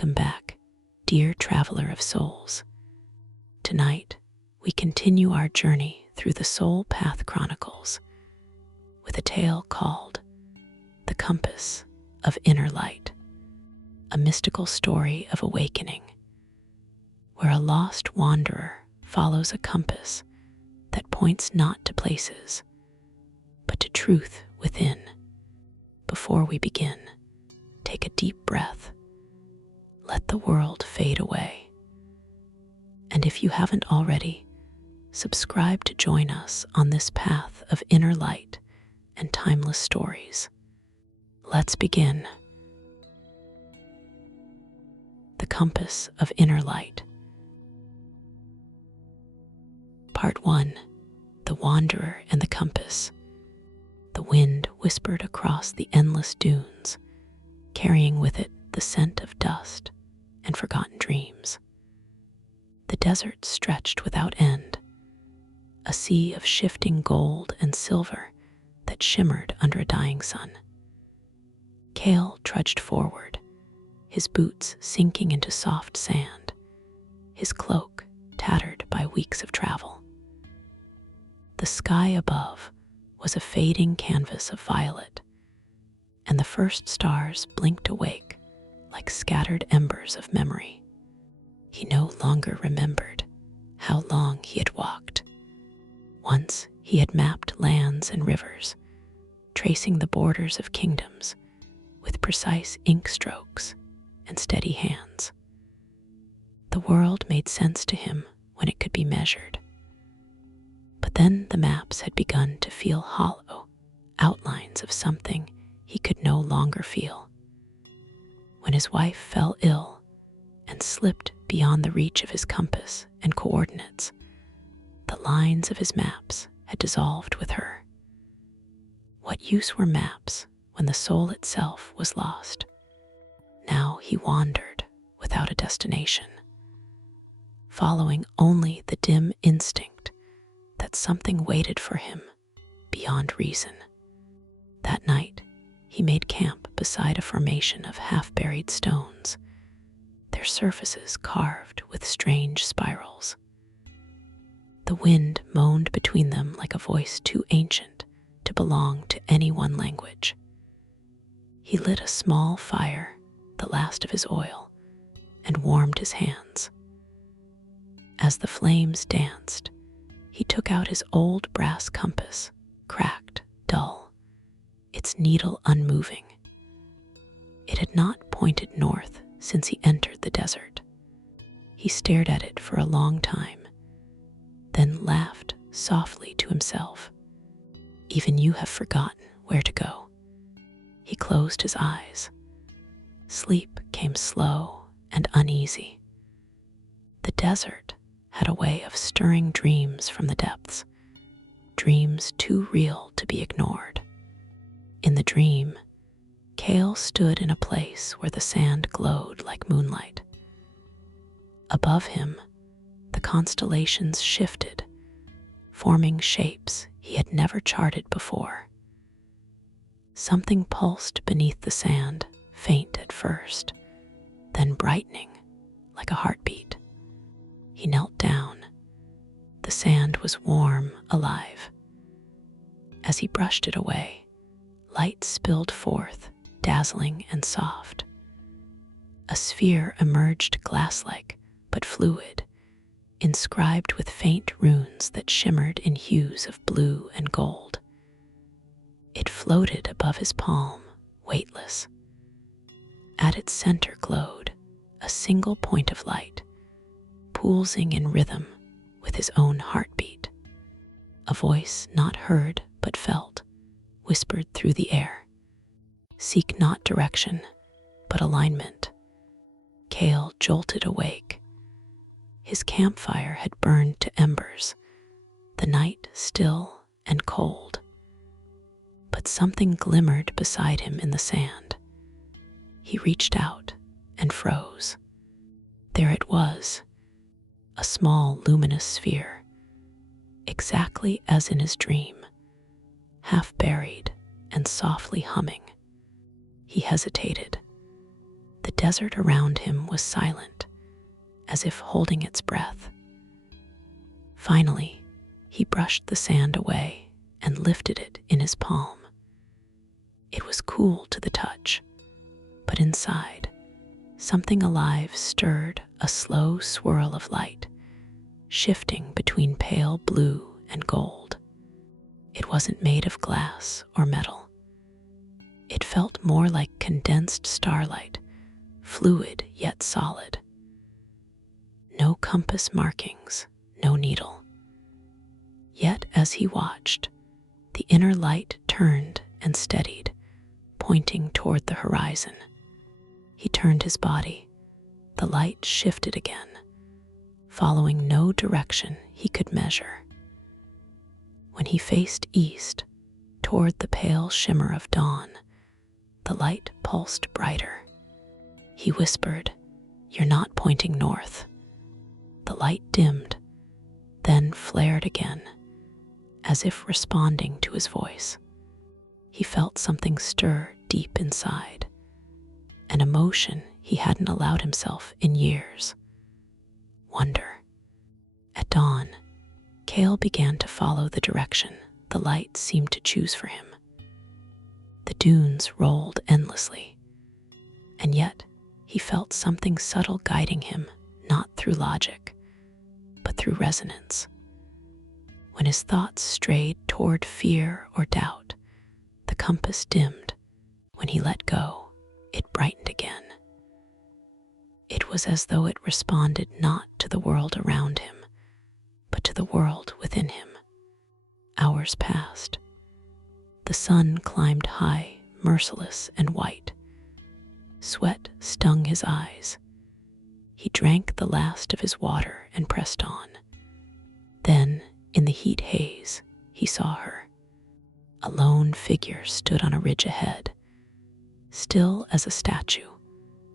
Welcome back, dear traveler of souls. Tonight, we continue our journey through the Soul Path Chronicles with a tale called The Compass of Inner Light, a mystical story of awakening, where a lost wanderer follows a compass that points not to places, but to truth within. Before we begin, take a deep breath. Let the world fade away. And if you haven't already, subscribe to join us on this path of inner light and timeless stories. Let's begin. The Compass of Inner Light. Part 1. The Wanderer and the Compass. The wind whispered across the endless dunes, carrying with it the scent of dust and forgotten dreams. The desert stretched without end, a sea of shifting gold and silver that shimmered under a dying sun. Kael trudged forward, his boots sinking into soft sand, his cloak tattered by weeks of travel. The sky above was a fading canvas of violet, and the first stars blinked awake like scattered embers of memory. He no longer remembered how long he had walked. Once he had mapped lands and rivers, tracing the borders of kingdoms with precise ink strokes and steady hands. The world made sense to him when it could be measured. But then the maps had begun to feel hollow, outlines of something he could no longer feel. When his wife fell ill and slipped beyond the reach of his compass and coordinates, the lines of his maps had dissolved with her. What use were maps when the soul itself was lost? Now he wandered without a destination, following only the dim instinct that something waited for him beyond reason. That night, he made camp beside a formation of half-buried stones, their surfaces carved with strange spirals. The wind moaned between them like a voice too ancient to belong to any one language. He lit a small fire, the last of his oil, and warmed his hands. As the flames danced, he took out his old brass compass, cracked, dull, its needle unmoving. It had not pointed north since he entered the desert. He stared at it for a long time, then laughed softly to himself. Even you have forgotten where to go. He closed his eyes. Sleep came slow and uneasy. The desert had a way of stirring dreams from the depths, dreams too real to be ignored. In the dream, Kael stood in a place where the sand glowed like moonlight. Above him, the constellations shifted, forming shapes he had never charted before. Something pulsed beneath the sand, faint at first, then brightening like a heartbeat. He knelt down. The sand was warm, alive. As he brushed it away, light spilled forth, dazzling and soft. A sphere emerged glass-like, but fluid, inscribed with faint runes that shimmered in hues of blue and gold. It floated above his palm, weightless. At its center glowed a single point of light, pulsing in rhythm with his own heartbeat. A voice not heard but felt whispered through the air. Seek not direction, but alignment. Kael jolted awake. His campfire had burned to embers, the night still and cold. But something glimmered beside him in the sand. He reached out and froze. There it was, a small luminous sphere, exactly as in his dream, half buried and softly humming. He hesitated. The desert around him was silent, as if holding its breath. Finally, he brushed the sand away and lifted it in his palm. It was cool to the touch, but inside, something alive stirred, a slow swirl of light, shifting between pale blue and gold. It wasn't made of glass or metal. It felt more like condensed starlight, fluid yet solid. No compass markings, no needle. Yet as he watched, the inner light turned and steadied, pointing toward the horizon. He turned his body. The light shifted again, following no direction he could measure. When he faced east, toward the pale shimmer of dawn, the light pulsed brighter. He whispered, "You're not pointing north." The light dimmed, then flared again, as if responding to his voice. He felt something stir deep inside, an emotion he hadn't allowed himself in years. Wonder. At dawn, Kael began to follow the direction the light seemed to choose for him. The dunes rolled endlessly, and yet he felt something subtle guiding him, not through logic, but through resonance. When his thoughts strayed toward fear or doubt, the compass dimmed. When he let go, it brightened again. It was as though it responded not to the world around him, but to the world within him. Hours passed. The sun climbed high, merciless and white. Sweat stung his eyes. He drank the last of his water and pressed on. Then, in the heat haze, he saw her. A lone figure stood on a ridge ahead, still as a statue,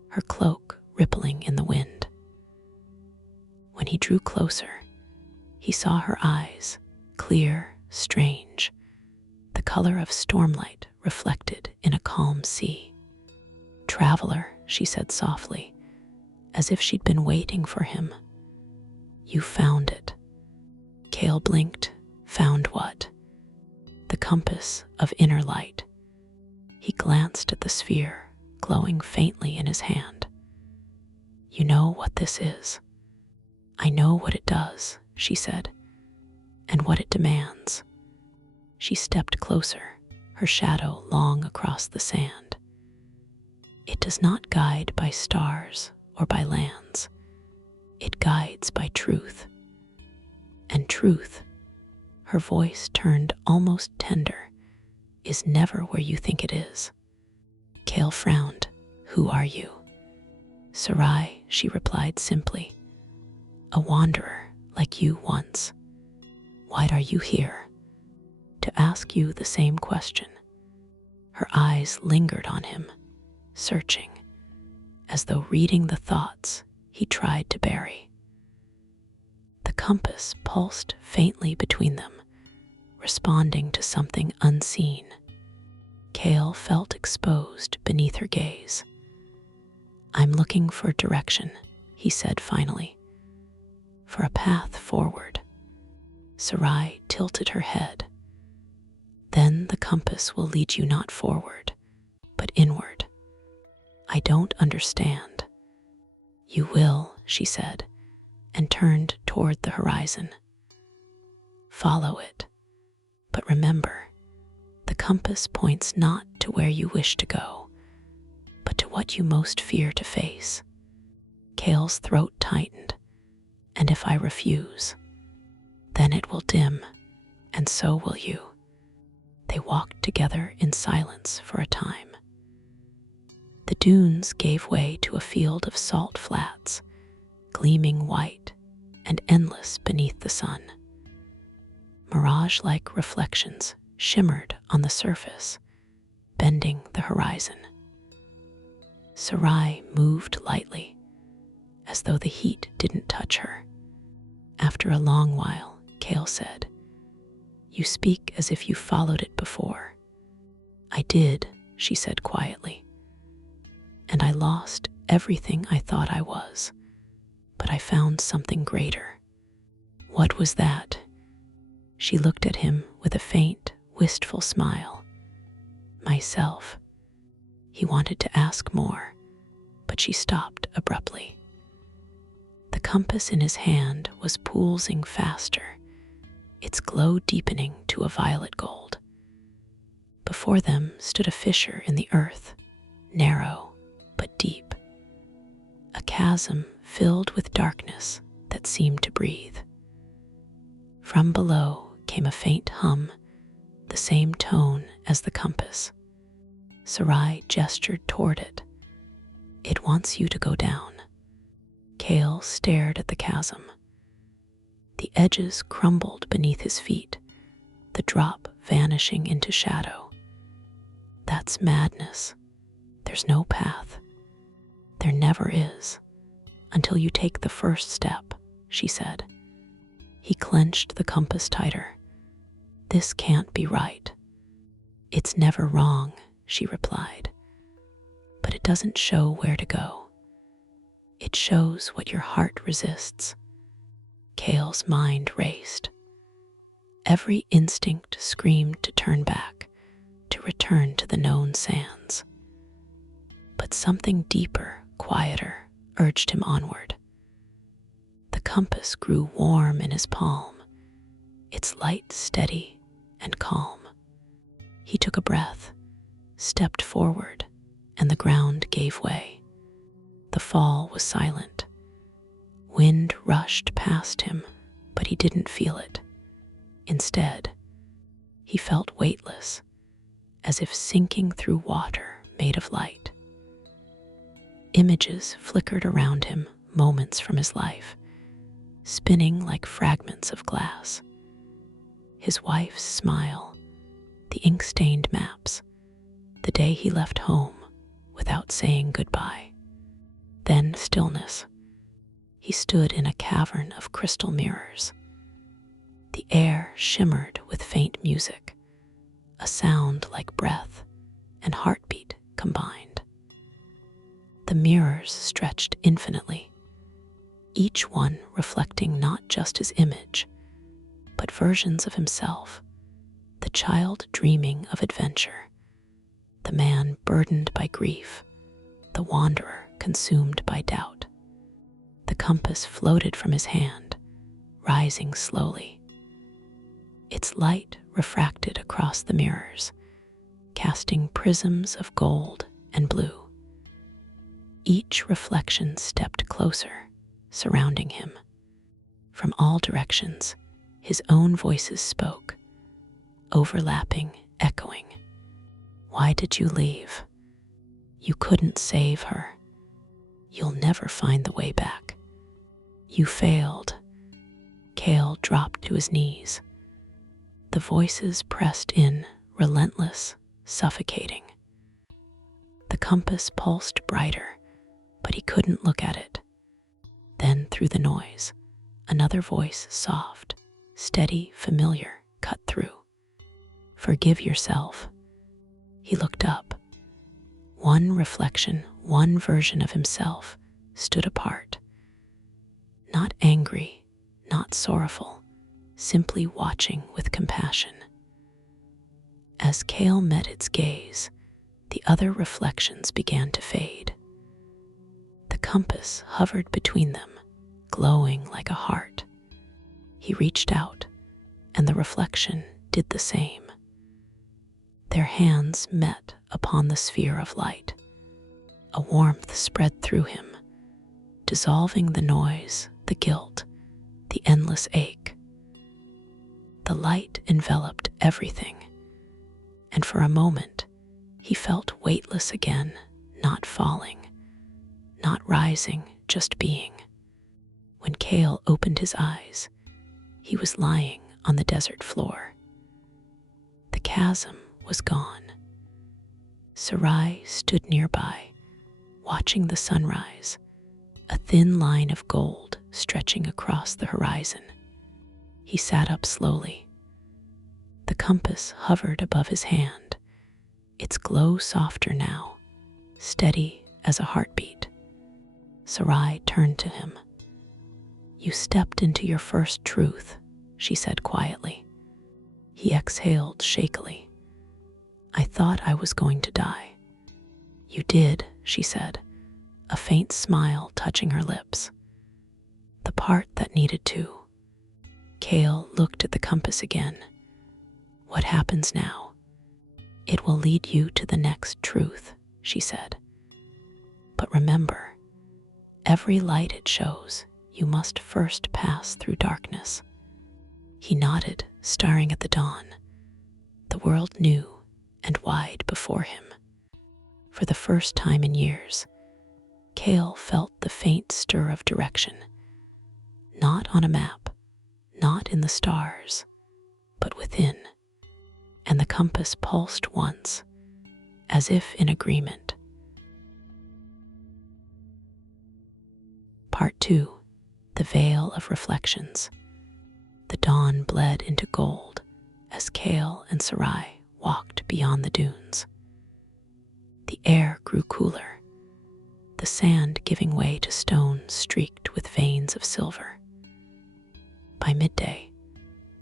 her cloak rippling in the wind. When he drew closer, he saw her eyes, clear, strange, the color of stormlight reflected in a calm sea. "Traveler," she said softly, as if she'd been waiting for him. "You found it." Kael blinked. Found what? The compass of inner light. He glanced at the sphere, glowing faintly in his hand. "You know what this is?" "I know what it does," she said, "and what it demands." She stepped closer, her shadow long across the sand. "It does not guide by stars or by lands. It guides by truth. And truth," her voice turned almost tender, "is never where you think it is." Kael frowned. "Who are you?" "Serai," she replied simply. "A wanderer like you once." "Why are you here?" "To ask you the same question." Her eyes lingered on him, searching, as though reading the thoughts he tried to bury. The compass pulsed faintly between them, responding to something unseen. Kael felt exposed beneath her gaze. "I'm looking for direction," he said finally. "For a path forward." Serai tilted her head. "Then the compass will lead you not forward, but inward." "I don't understand." "You will," she said, and turned toward the horizon. "Follow it. But remember, the compass points not to where you wish to go, but to what you most fear to face." Kael's throat tightened. "And if I refuse, then it will dim, and so will you." They walked together in silence for a time. The dunes gave way to a field of salt flats, gleaming white and endless beneath the sun. Mirage-like reflections shimmered on the surface, bending the horizon. Serai moved lightly, as though the heat didn't touch her. After a long while, Kael said, "You speak as if you followed it before." "I did," she said quietly. "And I lost everything I thought I was, but I found something greater." "What was that?" She looked at him with a faint, wistful smile. "Myself." He wanted to ask more, but she stopped abruptly. The compass in his hand was pulsing faster, its glow deepening to a violet gold. Before them stood a fissure in the earth, narrow but deep, a chasm filled with darkness that seemed to breathe. From below came a faint hum, the same tone as the compass. Serai gestured toward it. "It wants you to go down." Kael stared at the chasm. The edges crumbled beneath his feet, the drop vanishing into shadow. "That's madness. There's no path. There never is, until you take the first step," she said. He clenched the compass tighter. "This can't be right." "It's never wrong," she replied, "but it doesn't show where to go. It shows what your heart resists." Kael's mind raced. Every instinct screamed to turn back, to return to the known sands. But something deeper, quieter, urged him onward. The compass grew warm in his palm, its light steady and calm. He took a breath, stepped forward, and the ground gave way. The fall was silent. Wind rushed past him, but he didn't feel it. Instead, he felt weightless, as if sinking through water made of light. Images flickered around him, moments from his life, spinning like fragments of glass. His wife's smile, the ink-stained maps, the day he left home without saying goodbye. Then stillness. He stood in a cavern of crystal mirrors. The air shimmered with faint music, a sound like breath and heartbeat combined. The mirrors stretched infinitely, each one reflecting not just his image, but versions of himself, the child dreaming of adventure, the man burdened by grief, the wanderer consumed by doubt. The compass floated from his hand, rising slowly. Its light refracted across the mirrors, casting prisms of gold and blue. Each reflection stepped closer, surrounding him. From all directions, his own voices spoke, overlapping, echoing. "Why did you leave? You couldn't save her. You'll never find the way back. You failed." Kael dropped to his knees. The voices pressed in, relentless, suffocating. The compass pulsed brighter, but he couldn't look at it. Then through the noise, another voice, soft, steady, familiar, cut through. "Forgive yourself." He looked up. One reflection, one version of himself, stood apart. Not angry, not sorrowful, simply watching with compassion. As Kael met its gaze, the other reflections began to fade. The compass hovered between them, glowing like a heart. He reached out, and the reflection did the same. Their hands met upon the sphere of light. A warmth spread through him, dissolving the noise, the guilt, the endless ache. The light enveloped everything, and for a moment he felt weightless again, not falling, not rising, just being. When Kael opened his eyes, he was lying on the desert floor. The chasm was gone. Serai stood nearby, watching the sunrise, a thin line of gold stretching across the horizon. He sat up slowly. The compass hovered above his hand, its glow softer now, steady as a heartbeat. Serai turned to him. "You stepped into your first truth," she said quietly. He exhaled shakily. "I thought I was going to die." "You did," she said, a faint smile touching her lips. "The part that needed to." Kael looked at the compass again. "What happens now?" "It will lead you to the next truth," she said. "But remember, every light it shows, you must first pass through darkness." He nodded, staring at the dawn. The world new and wide before him. For the first time in years, Kael felt the faint stir of direction. Not on a map, not in the stars, but within. And the compass pulsed once, as if in agreement. Part 2. The Veil of Reflections. The dawn bled into gold as Kael and Serai walked beyond the dunes. The air grew cooler, the sand giving way to stones streaked with veins of silver. By midday,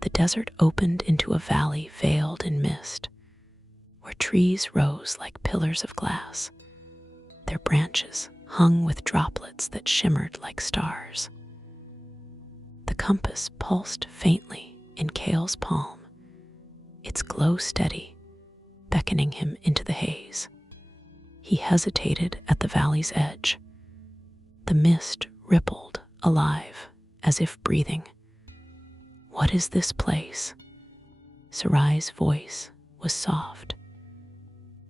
the desert opened into a valley veiled in mist, where trees rose like pillars of glass, their branches hung with droplets that shimmered like stars. The compass pulsed faintly in Kael's palm, its glow steady, beckoning him into the haze. He hesitated at the valley's edge. The mist rippled, alive, as if breathing. "What is this place?" Serai's voice was soft.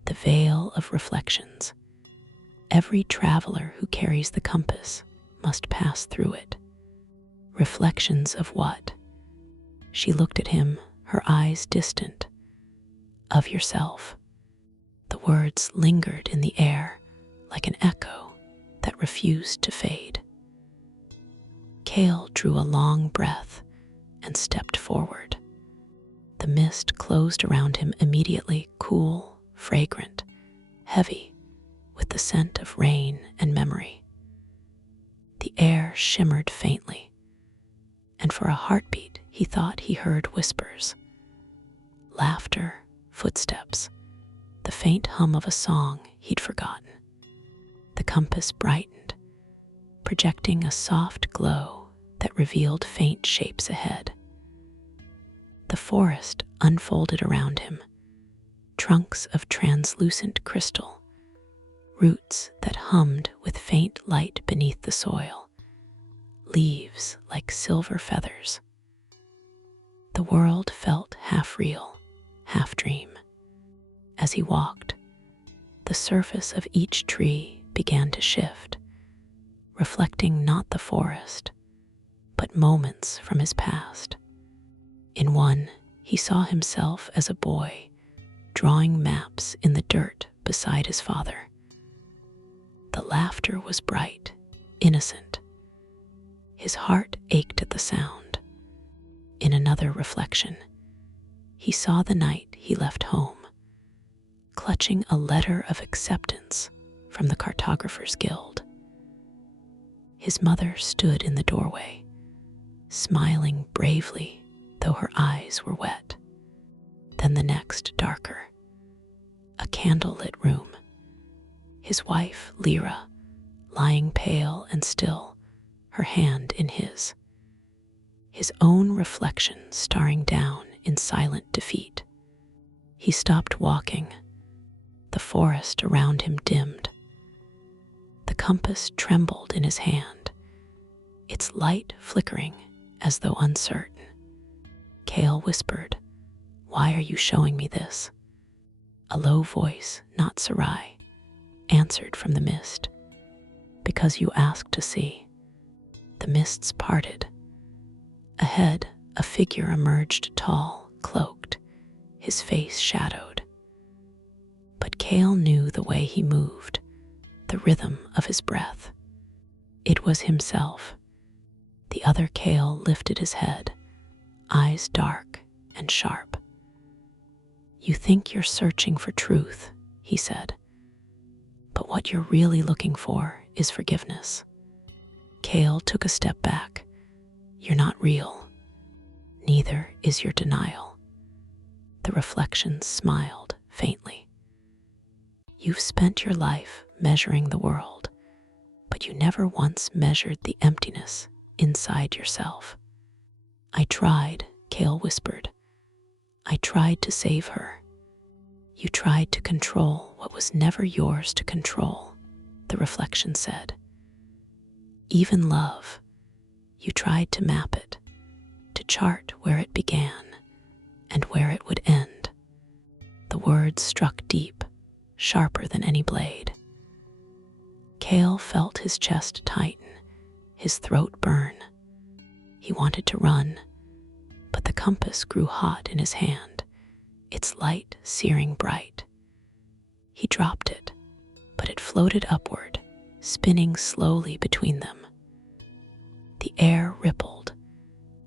"The veil of reflections. Every traveler who carries the compass must pass through it." "Reflections of what?" She looked at him, her eyes distant. "Of yourself." The words lingered in the air like an echo that refused to fade. Kael drew a long breath and stepped forward. The mist closed around him immediately, cool, fragrant, heavy, with the scent of rain and memory. The air shimmered faintly, and for a heartbeat he thought he heard whispers. Laughter, footsteps, the faint hum of a song he'd forgotten. The compass brightened, projecting a soft glow that revealed faint shapes ahead. The forest unfolded around him, trunks of translucent crystal, roots that hummed with faint light beneath the soil, leaves like silver feathers. The world felt half real, half dream. As he walked, the surface of each tree began to shift, reflecting not the forest, but moments from his past. In one, he saw himself as a boy, drawing maps in the dirt beside his father. The laughter was bright, innocent. His heart ached at the sound. In another reflection, he saw the night he left home, clutching a letter of acceptance from the Cartographers Guild. His mother stood in the doorway, smiling bravely, though her eyes were wet. Then the next, darker. A candlelit room. His wife, Lyra, lying pale and still, her hand in his. His own reflection staring down in silent defeat. He stopped walking. The forest around him dimmed. The compass trembled in his hand, its light flickering as though uncertain. Kael whispered, "Why are you showing me this?" A low voice, not Serai, answered from the mist. "Because you asked to see." The mists parted. Ahead, a figure emerged, tall, cloaked, his face shadowed. But Kael knew the way he moved, the rhythm of his breath. It was himself. The other Kael lifted his head, eyes dark and sharp. "You think you're searching for truth," he said, "but what you're really looking for is forgiveness." Kael took a step back. You're not real. Neither is your denial. The reflection smiled faintly. You've spent your life measuring the world, but you never once measured the emptiness inside yourself. I tried, Kael whispered. I tried to save her. You tried to control what was never yours to control, the reflection said. Even love, you tried to map it, to chart where it began and where it would end. The words struck deep, sharper than any blade. Kael felt his chest tighten, his throat burn. He wanted to run, but the compass grew hot in his hand, its light searing bright. He dropped it, but it floated upward, spinning slowly between them. The air rippled,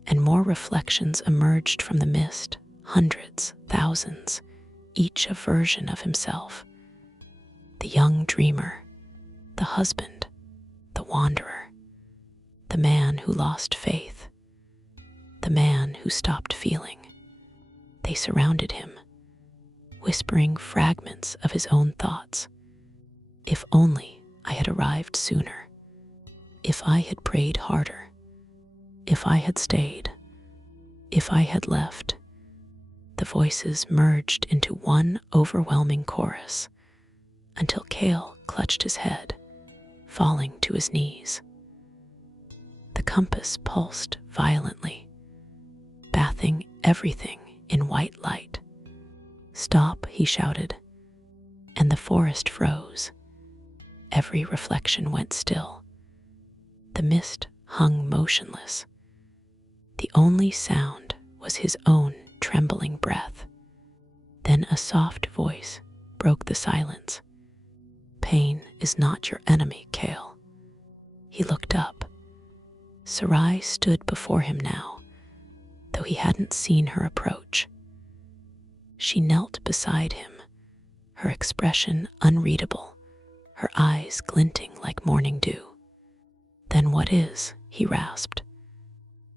and more reflections emerged from the mist, hundreds, thousands, each a version of himself. The young dreamer, the husband, the wanderer, the man who lost faith, the man who stopped feeling. They surrounded him, whispering fragments of his own thoughts. If only I had arrived sooner. If I had prayed harder. If I had stayed. If I had left. The voices merged into one overwhelming chorus until Kael clutched his head, falling to his knees. The compass pulsed violently, bathing everything in white light. Stop, he shouted, and the forest froze. Every reflection went still. The mist hung motionless. The only sound was his own trembling breath. Then a soft voice broke the silence. Pain is not your enemy, Kael. He looked up. Serai stood before him now, though he hadn't seen her approach. She knelt beside him, her expression unreadable, her eyes glinting like morning dew. Then what is? He rasped.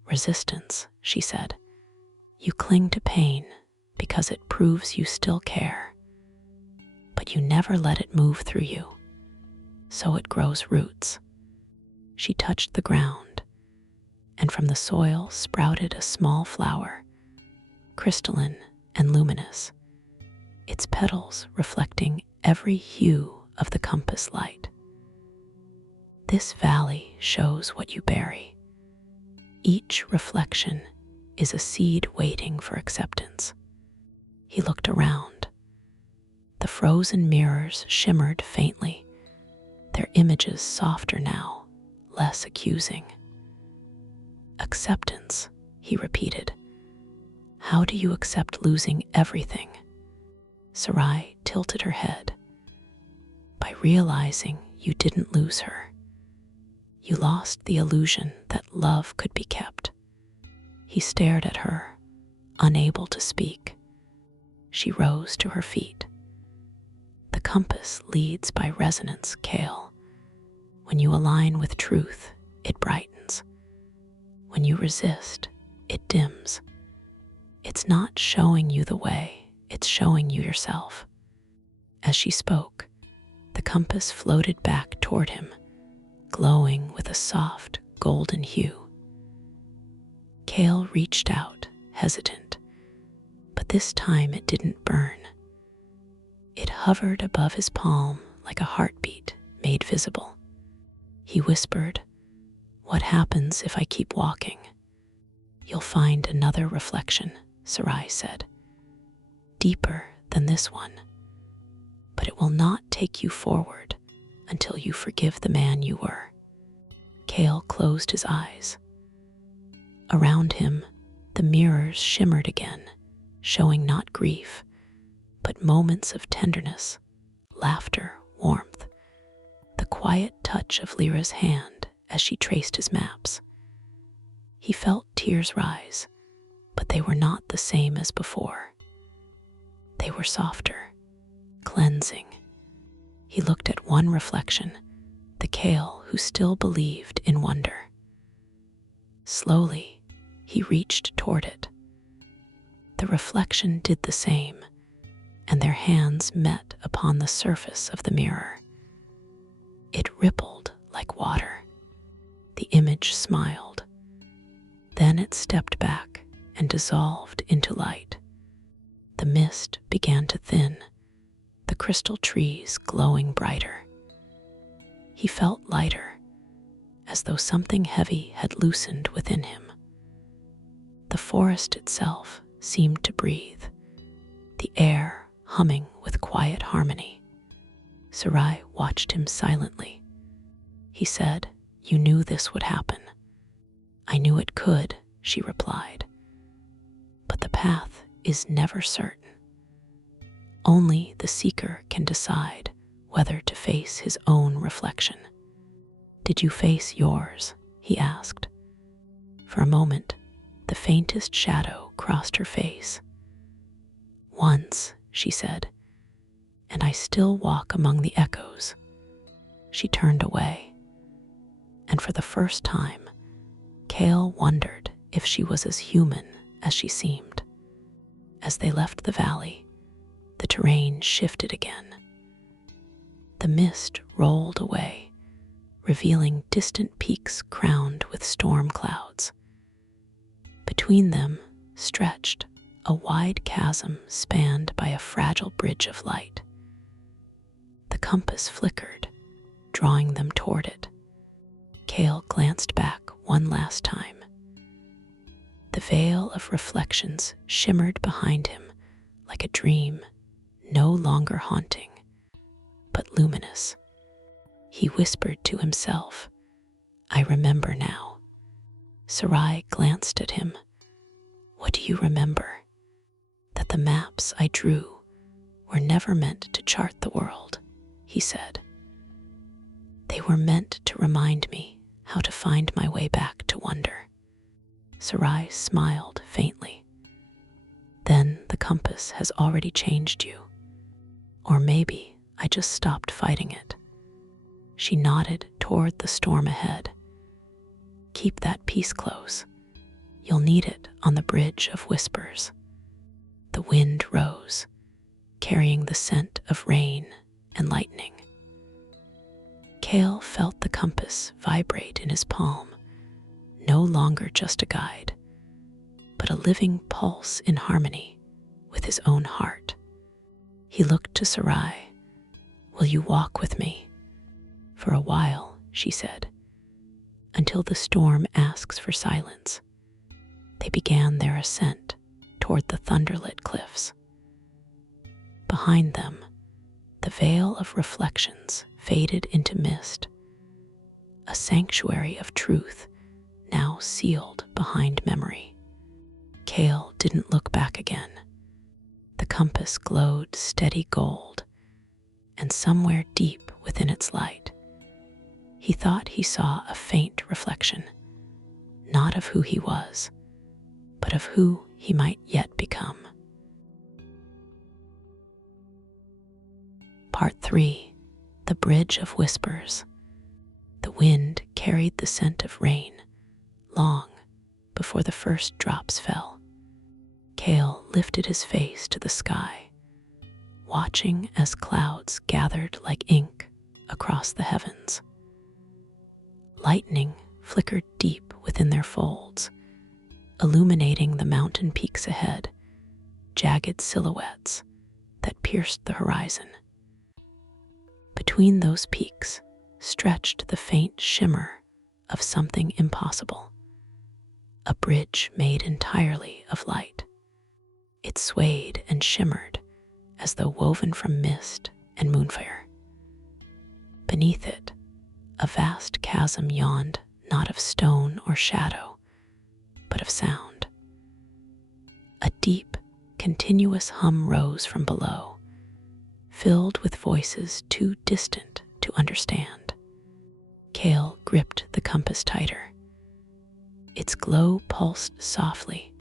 Resistance, she said. You cling to pain because it proves you still care. But you never let it move through you, so it grows roots. She touched the ground, and from the soil sprouted a small flower, crystalline and luminous, its petals reflecting every hue of the compass light. This valley shows what you bury. Each reflection is a seed waiting for acceptance. He looked around. The frozen mirrors shimmered faintly, their images softer now, less accusing. Acceptance, he repeated. How do you accept losing everything? Serai tilted her head. By realizing you didn't lose her. You lost the illusion that love could be kept. He stared at her, unable to speak. She rose to her feet. The compass leads by resonance, Kael. When you align with truth, it brightens. When you resist, it dims. It's not showing you the way, it's showing you yourself. As she spoke, the compass floated back toward him, glowing with a soft, golden hue. Kael reached out, hesitant, but this time it didn't burn. It hovered above his palm like a heartbeat made visible. He whispered, "What happens if I keep walking?" "You'll find another reflection," Serai said. "Deeper than this one. But it will not take you forward until you forgive the man you were." Kael closed his eyes. Around him, the mirrors shimmered again, showing not grief, but moments of tenderness, laughter, warmth, the quiet touch of Lyra's hand as she traced his maps. He felt tears rise, but they were not the same as before. They were softer, cleansing. He looked at one reflection, the Kael who still believed in wonder. Slowly, he reached toward it. The reflection did the same, and their hands met upon the surface of the mirror. It rippled like water. The image smiled. Then it stepped back and dissolved into light. The mist began to thin, the crystal trees glowing brighter. He felt lighter, as though something heavy had loosened within him. The forest itself seemed to breathe, the air humming with quiet harmony. Serai watched him silently. He said, "You knew this would happen." "I knew it could," she replied. "But the path is never certain. Only the seeker can decide whether to face his own reflection." "Did you face yours?" he asked. For a moment, the faintest shadow crossed her face. "Once," she said, "and I still walk among the echoes." She turned away, and for the first time, Kael wondered if she was as human as she seemed. As they left the valley, the terrain shifted again. The mist rolled away, revealing distant peaks crowned with storm clouds. Between them stretched a wide chasm spanned by a fragile bridge of light. The compass flickered, drawing them toward it. Kael glanced back one last time. The veil of reflections shimmered behind him like a dream, no longer haunting, but luminous. He whispered to himself, "I remember now." Serai glanced at him. "What do you remember?" "That the maps I drew were never meant to chart the world," he said. "They were meant to remind me how to find my way back to wonder." Serai smiled faintly. "Then the compass has already changed you. Or maybe I just stopped fighting it." She nodded toward the storm ahead. "Keep that piece close. You'll need it on the bridge of whispers." The wind rose, carrying the scent of rain and lightning. Kael felt the compass vibrate in his palm, no longer just a guide, but a living pulse in harmony with his own heart. He looked to Serai. "Will you walk with me?" "For a while," she said, "until the storm asks for silence." They began their ascent toward the thunderlit cliffs. Behind them, the veil of reflections faded into mist, a sanctuary of truth now sealed behind memory. Kael didn't look back again. The compass glowed steady gold, and somewhere deep within its light, he thought he saw a faint reflection, not of who he was, but of who he might yet become. Part 3. The Bridge of Whispers. The wind carried the scent of rain long before the first drops fell. Kael lifted his face to the sky, watching as clouds gathered like ink across the heavens. Lightning flickered deep within their folds, illuminating the mountain peaks ahead, jagged silhouettes that pierced the horizon. Between those peaks stretched the faint shimmer of something impossible, a bridge made entirely of light. It swayed and shimmered as though woven from mist and moonfire. Beneath it, a vast chasm yawned, not of stone or shadow, but of sound. A deep, continuous hum rose from below, filled with voices too distant to understand. Kael gripped the compass tighter. Its glow pulsed softly,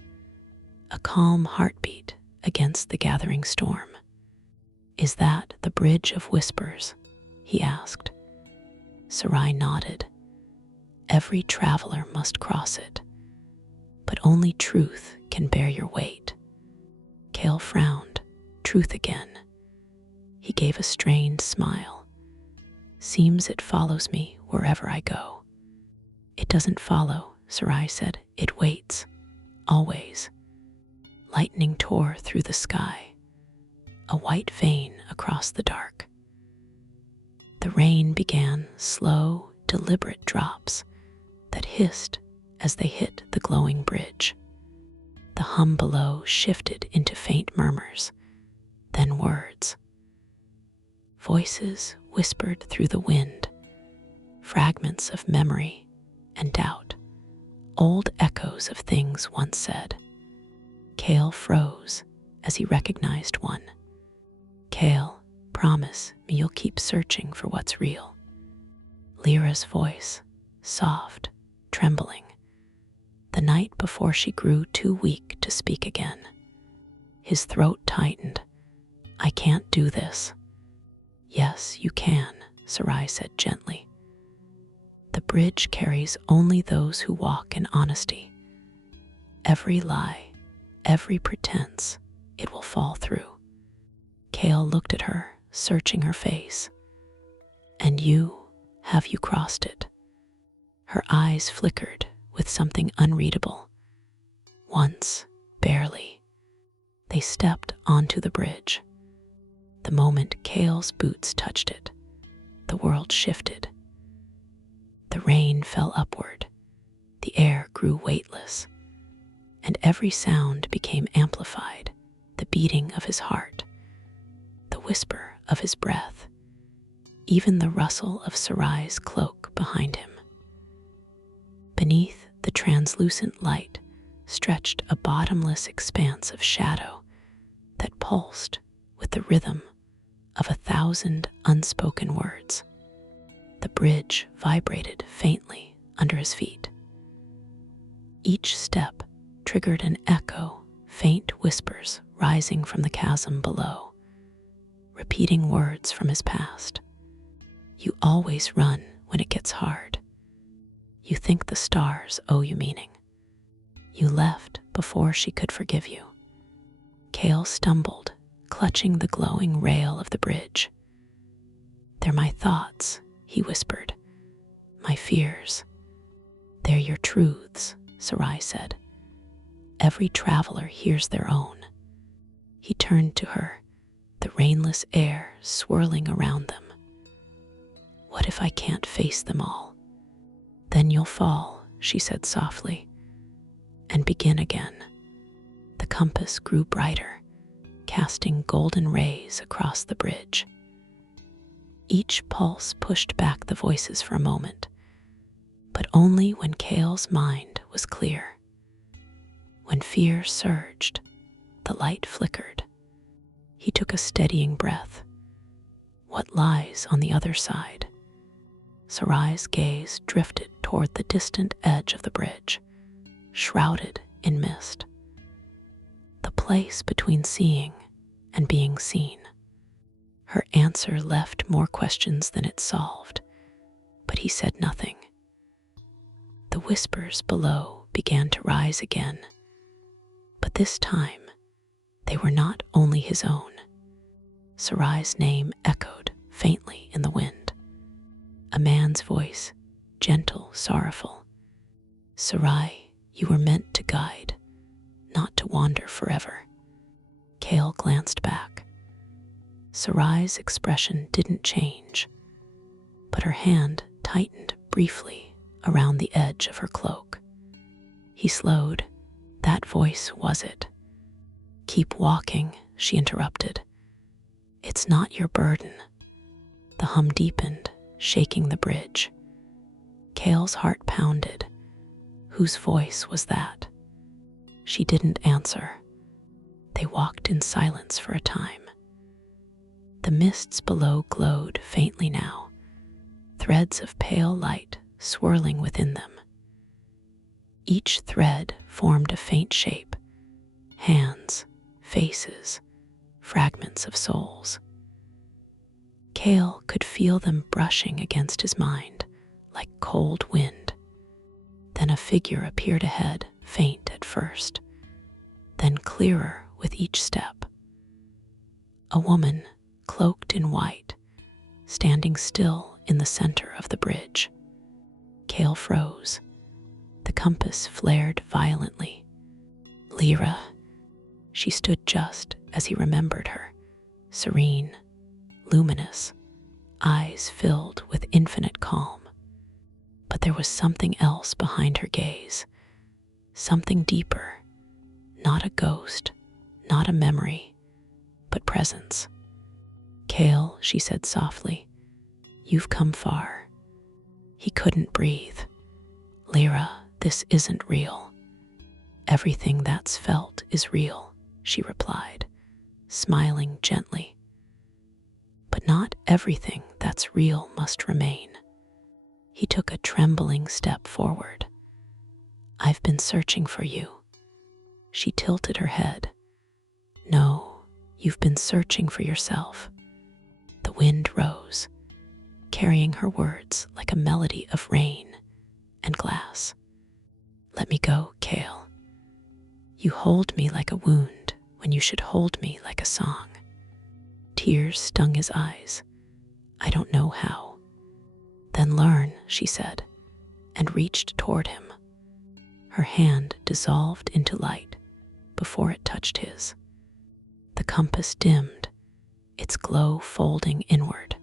a calm heartbeat against the gathering storm. "Is that the Bridge of Whispers?" he asked. Serai nodded. Every traveler must cross it, but only truth can bear your weight. Kael frowned. Truth again. He gave a strained smile. Seems it follows me wherever I go. It doesn't follow, Serai said. It waits. Always. Lightning tore through the sky, a white vein across the dark. The rain began slow, deliberate drops that hissed as they hit the glowing bridge. The hum below shifted into faint murmurs, then words. Voices whispered through the wind, fragments of memory and doubt, old echoes of things once said. Kael froze as he recognized one. Kael, promise me you'll keep searching for what's real. Lyra's voice, soft, trembling, the night before she grew too weak to speak again. His throat tightened. I can't do this. Yes, you can, Serai said gently. The bridge carries only those who walk in honesty. Every lie, every pretense, it will fall through. Kael looked at her, searching her face. And have you crossed it? Her eyes flickered with something unreadable. Once, barely. They stepped onto the bridge. The moment Kael's boots touched it, the world shifted. The rain fell upward, the air grew weightless, and every sound became amplified, the beating of his heart, the whisper of his breath, even the rustle of Serai's cloak behind him. Beneath the translucent light stretched a bottomless expanse of shadow that pulsed with the rhythm of 1,000 unspoken words. The bridge vibrated faintly under his feet. Each step triggered an echo, faint whispers rising from the chasm below, repeating words from his past. You always run when it gets hard. You think the stars owe you meaning. You left before she could forgive you. Kael stumbled, clutching the glowing rail of the bridge. They're my thoughts, he whispered. My fears. They're your truths, Serai said. Every traveler hears their own. He turned to her, the rainless air swirling around them. What if I can't face them all? Then you'll fall, she said softly, and begin again. The compass grew brighter, casting golden rays across the bridge. Each pulse pushed back the voices for a moment, but only when Kael's mind was clear. When fear surged, the light flickered. He took a steadying breath. What lies on the other side? Serai's gaze drifted toward the distant edge of the bridge, shrouded in mist. The place between seeing and being seen. Her answer left more questions than it solved, but he said nothing. The whispers below began to rise again, but this time they were not only his own. Serai's name echoed faintly in the wind. A man's voice, gentle, sorrowful. Serai, you were meant to guide, not to wander forever. Kael glanced back. Serai's expression didn't change, but her hand tightened briefly around the edge of her cloak. He slowed. That voice was it. Keep walking, she interrupted. It's not your burden. The hum deepened, shaking the bridge. Kael's heart pounded. Whose voice was that? She didn't answer. They walked in silence for a time. The mists below glowed faintly now, threads of pale light swirling within them. Each thread formed a faint shape, hands, faces, fragments of souls. Kael could feel them brushing against his mind like cold wind. Then a figure appeared ahead, faint at first, then clearer with each step. A woman, cloaked in white, standing still in the center of the bridge. Kael froze. The compass flared violently. Lyra. She stood just as he remembered her, serene, luminous, eyes filled with infinite calm. But there was something else behind her gaze, something deeper, not a ghost, not a memory, but presence. Kael, she said softly, you've come far. He couldn't breathe. Lyra, this isn't real. Everything that's felt is real, she replied, smiling gently. But not everything that's real must remain. He took a trembling step forward. I've been searching for you. She tilted her head. No, you've been searching for yourself. The wind rose, carrying her words like a melody of rain and glass. Let me go, Kael. You hold me like a wound when you should hold me like a song. Tears stung his eyes. I don't know how. Then learn, she said, and reached toward him. Her hand dissolved into light before it touched his. The compass dimmed, its glow folding inward.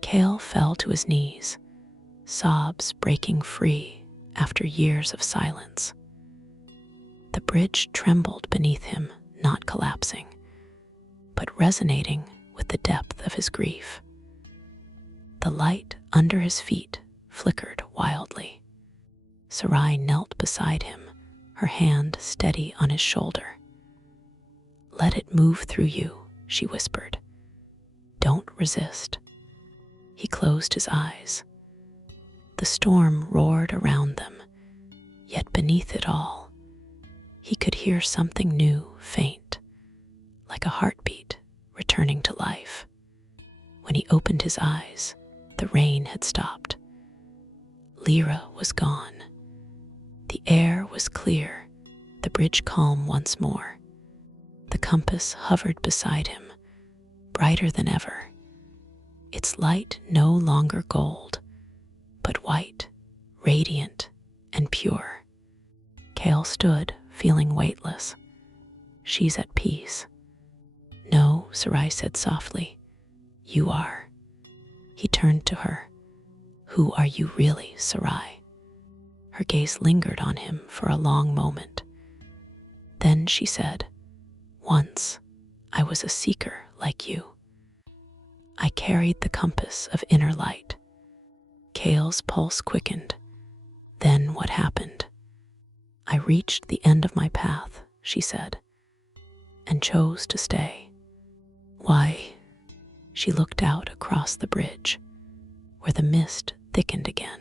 Kael fell to his knees, sobs breaking free after years of silence. The bridge trembled beneath him, not collapsing, but resonating with the depth of his grief. The light under his feet flickered wildly. Serai knelt beside him, her hand steady on his shoulder. Let it move through you, she whispered. Don't resist. He closed his eyes. The storm roared around them, yet beneath it all, he could hear something new, faint, like a heartbeat returning to life. When he opened his eyes, the rain had stopped. Lyra was gone. The air was clear, the bridge calm once more. The compass hovered beside him, brighter than ever. Its light no longer gold, but white, radiant, and pure. Kael stood, feeling weightless. She's at peace. No, Serai said softly. You are. He turned to her. Who are you really, Serai? Her gaze lingered on him for a long moment. Then she said, once I was a seeker like you. I carried the compass of inner light. Kael's pulse quickened. Then what happened? I reached the end of my path, she said, and chose to stay. Why? She looked out across the bridge, where the mist thickened again.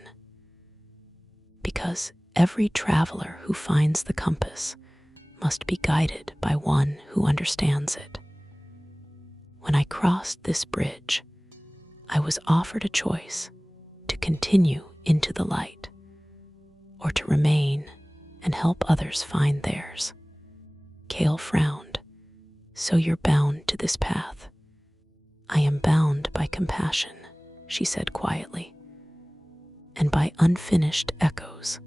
Because every traveler who finds the compass must be guided by one who understands it. When I crossed this bridge, I was offered a choice to continue into the light or to remain and help others find theirs. Kael frowned. So you're bound to this path. I am bound by compassion, she said quietly, and by unfinished echoes.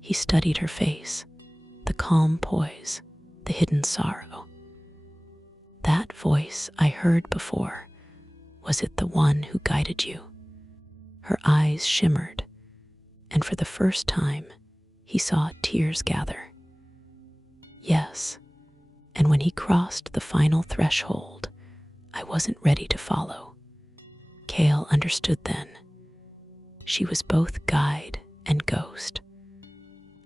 He studied her face, the calm poise, the hidden sorrow. That voice I heard before, was it the one who guided you? Her eyes shimmered, and for the first time, he saw tears gather. Yes, and when he crossed the final threshold, I wasn't ready to follow. Kael understood then. She was both guide and ghost,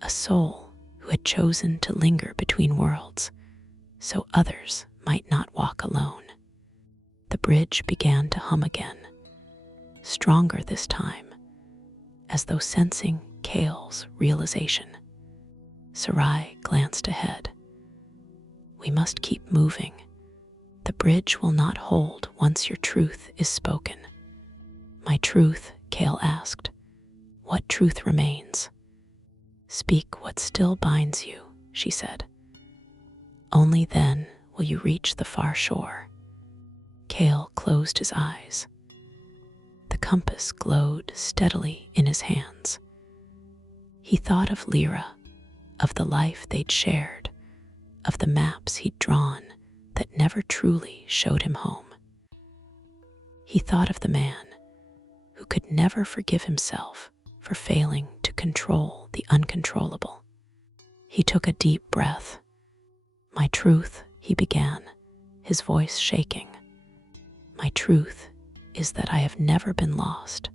a soul who had chosen to linger between worlds so others might not walk alone. The bridge began to hum again, stronger this time, as though sensing Kael's realization. Serai glanced ahead. We must keep moving. The bridge will not hold once your truth is spoken. My truth, Kael asked. What truth remains? Speak what still binds you, she said. Only then will you reach the far shore. Kael closed his eyes. The compass glowed steadily in his hands. He thought of Lyra, of the life they'd shared, of the maps he'd drawn that never truly showed him home. He thought of the man who could never forgive himself for failing to control the uncontrollable. He took a deep breath. My truth, he began, his voice shaking. My truth is that I have never been lost,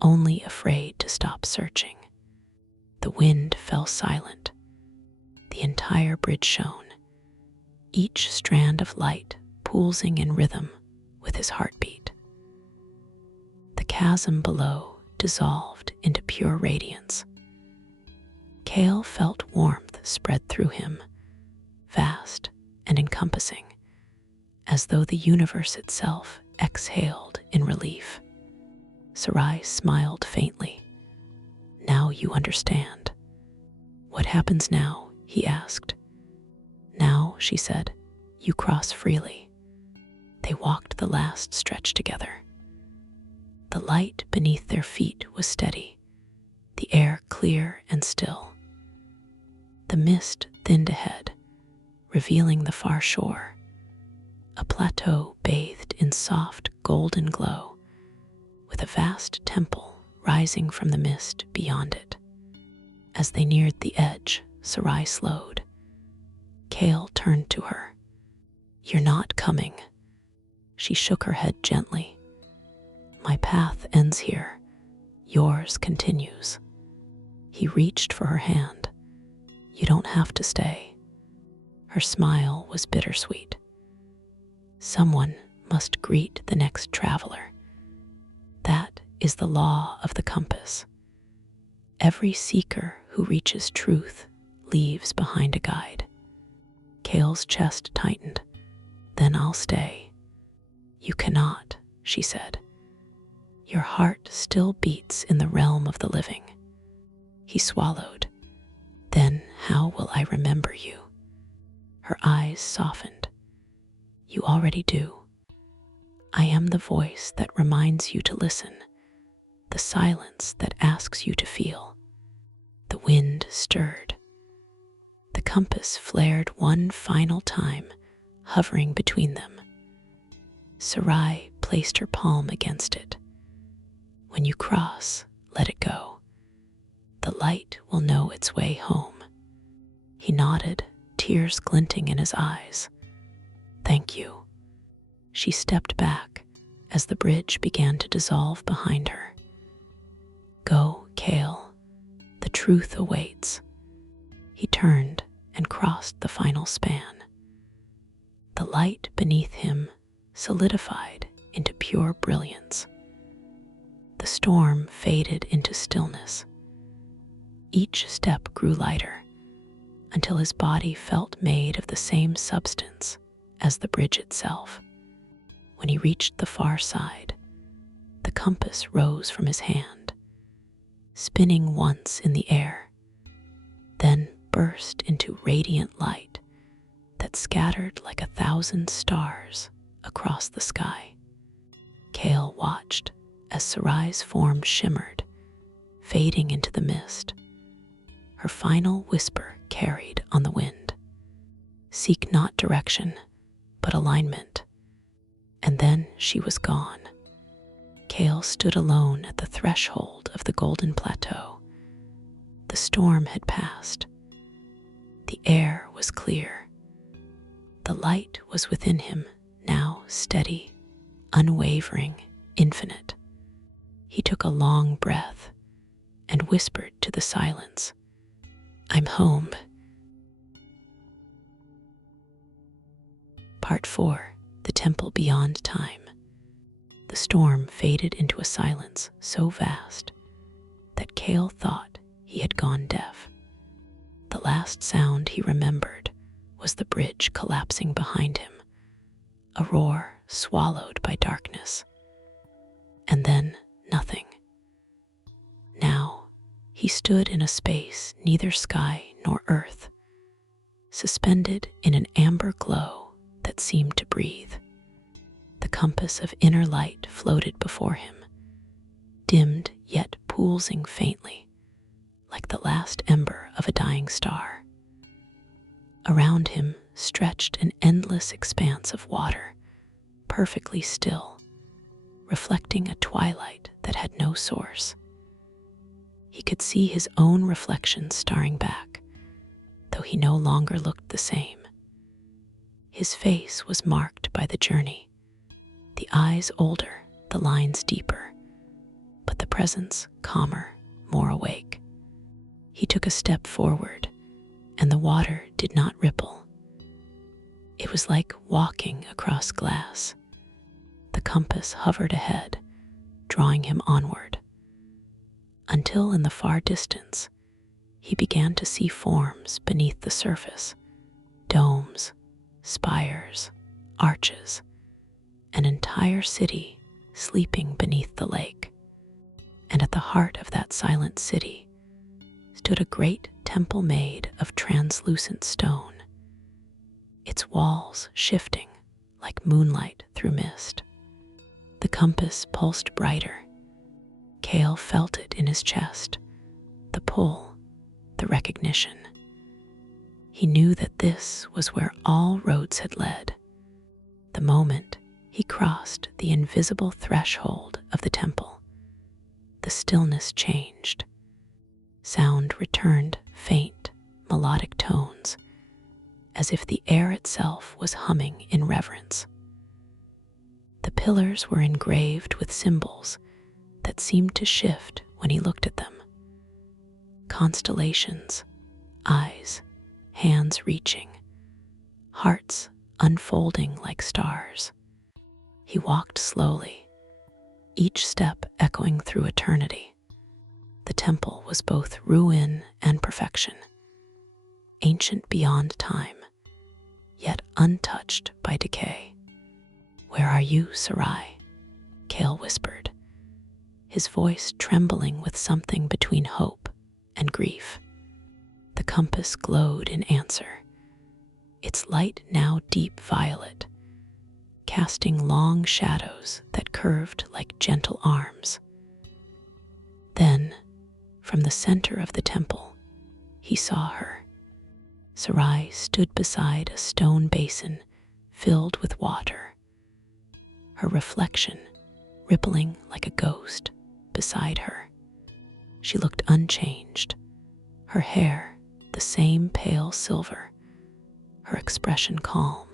only afraid to stop searching. The wind fell silent. The entire bridge shone, each strand of light pulsing in rhythm with his heartbeat. The chasm below dissolved into pure radiance. Kael felt warmth spread through him, vast and encompassing, as though the universe itself exhaled in relief. Serai smiled faintly. Now you understand. What happens now? He asked. Now, she said, you cross freely. They walked the last stretch together. The light beneath their feet was steady, the air clear and still. The mist thinned ahead, revealing the far shore, a plateau bathed in soft golden glow, with a vast temple rising from the mist beyond it. As they neared the edge, Serai slowed. Kael turned to her. You're not coming. She shook her head gently. My path ends here. Yours continues. He reached for her hand. You don't have to stay. Her smile was bittersweet. Someone must greet the next traveler. That is the law of the compass. Every seeker who reaches truth leaves behind a guide. Kael's chest tightened. Then I'll stay. You cannot, she said. Your heart still beats in the realm of the living. He swallowed. Then how will I remember you? Her eyes softened. You already do. I am the voice that reminds you to listen, the silence that asks you to feel. The wind stirred. The compass flared one final time, hovering between them. Serai placed her palm against it. When you cross, let it go. The light will know its way home. He nodded, tears glinting in his eyes. Thank you. She stepped back as the bridge began to dissolve behind her. Go, Kael. The truth awaits. He turned and crossed the final span. The light beneath him solidified into pure brilliance. The storm faded into stillness. Each step grew lighter until his body felt made of the same substance as the bridge itself. When he reached the far side, the compass rose from his hand, spinning once in the air, then burst into radiant light that scattered like 1,000 stars across the sky. Kael watched as Serai's form shimmered, fading into the mist. Her final whisper carried on the wind. Seek not direction, but alignment. And then she was gone. Kael stood alone at the threshold of the golden plateau. The storm had passed. The air was clear. The light was within him, now steady, unwavering, infinite. He took a long breath and whispered to the silence, I'm home. Part 4. The Temple Beyond Time. The storm faded into a silence so vast that Kael thought he had gone deaf. The last sound he remembered was the bridge collapsing behind him, a roar swallowed by darkness. And then nothing. Now he stood in a space neither sky nor earth, suspended in an amber glow that seemed to breathe. The compass of inner light floated before him, dimmed yet pulsing faintly, like the last ember of a dying star. Around him stretched an endless expanse of water, perfectly still, reflecting a twilight that had no source. He could see his own reflection staring back, though he no longer looked the same. His face was marked by the journey, the eyes older, the lines deeper, but the presence calmer, more awake. He took a step forward, and the water did not ripple. It was like walking across glass. The compass hovered ahead, drawing him onward, until in the far distance, he began to see forms beneath the surface, domes, spires, arches, an entire city sleeping beneath the lake. And at the heart of that silent city stood a great temple made of translucent stone, its walls shifting like moonlight through mist. The compass pulsed brighter. Kael felt it in his chest, the pull, the recognition. He knew that this was where all roads had led. The moment he crossed the invisible threshold of the temple, the stillness changed. Sound returned, faint, melodic tones, as if the air itself was humming in reverence. The pillars were engraved with symbols that seemed to shift when he looked at them. Constellations, eyes, hands reaching, hearts unfolding like stars. He walked slowly, each step echoing through eternity. The temple was both ruin and perfection, ancient beyond time, yet untouched by decay. "Where are you, Serai?" Kael whispered, his voice trembling with something between hope and grief. The compass glowed in answer, its light now deep violet, casting long shadows that curved like gentle arms. Then, from the center of the temple, he saw her. Serai stood beside a stone basin filled with water, her reflection rippling like a ghost beside her. She looked unchanged, her hair the same pale silver, her expression calm,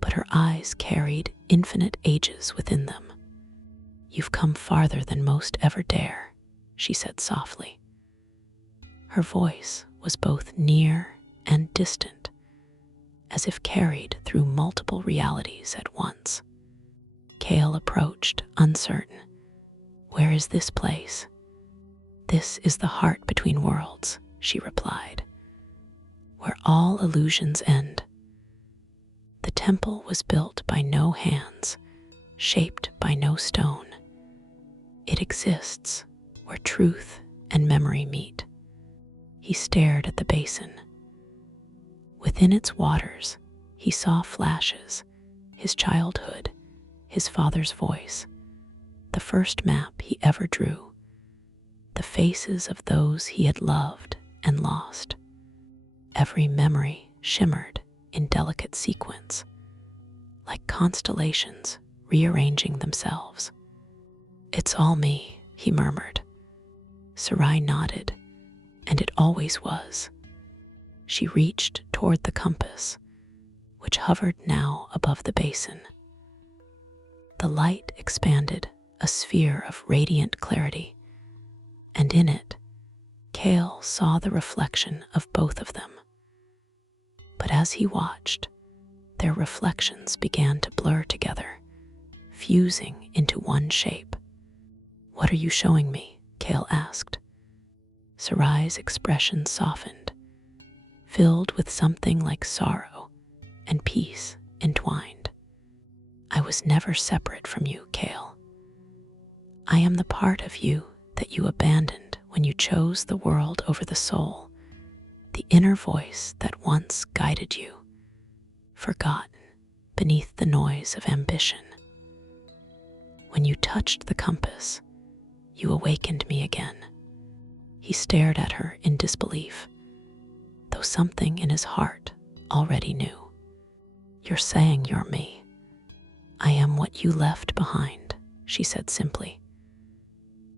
but her eyes carried infinite ages within them. "You've come farther than most ever dare," she said softly. Her voice was both near and distant, as if carried through multiple realities at once. Kael approached, uncertain. "Where is this place?" "This is the heart between worlds," she replied, "where all illusions end." The temple was built by no hands, shaped by no stone. It exists where truth and memory meet. He stared at the basin. Within its waters, he saw flashes, his childhood, his father's voice, the first map he ever drew, the faces of those he had loved and lost. Every memory shimmered in delicate sequence, like constellations rearranging themselves. "It's all me," he murmured. Serai nodded, and it always was. She reached toward the compass, which hovered now above the basin. The light expanded, a sphere of radiant clarity, and in it, Kael saw the reflection of both of them. But as he watched, their reflections began to blur together, fusing into one shape. "What are you showing me?" Kael asked. Sarai's expression softened, filled with something like sorrow and peace entwined. I was never separate from you, Kael. I am the part of you that you abandoned when you chose the world over the soul, the inner voice that once guided you, forgotten beneath the noise of ambition. When you touched the compass, you awakened me again. He stared at her in disbelief, though something in his heart already knew. You're saying you're me. I am what you left behind, she said simply.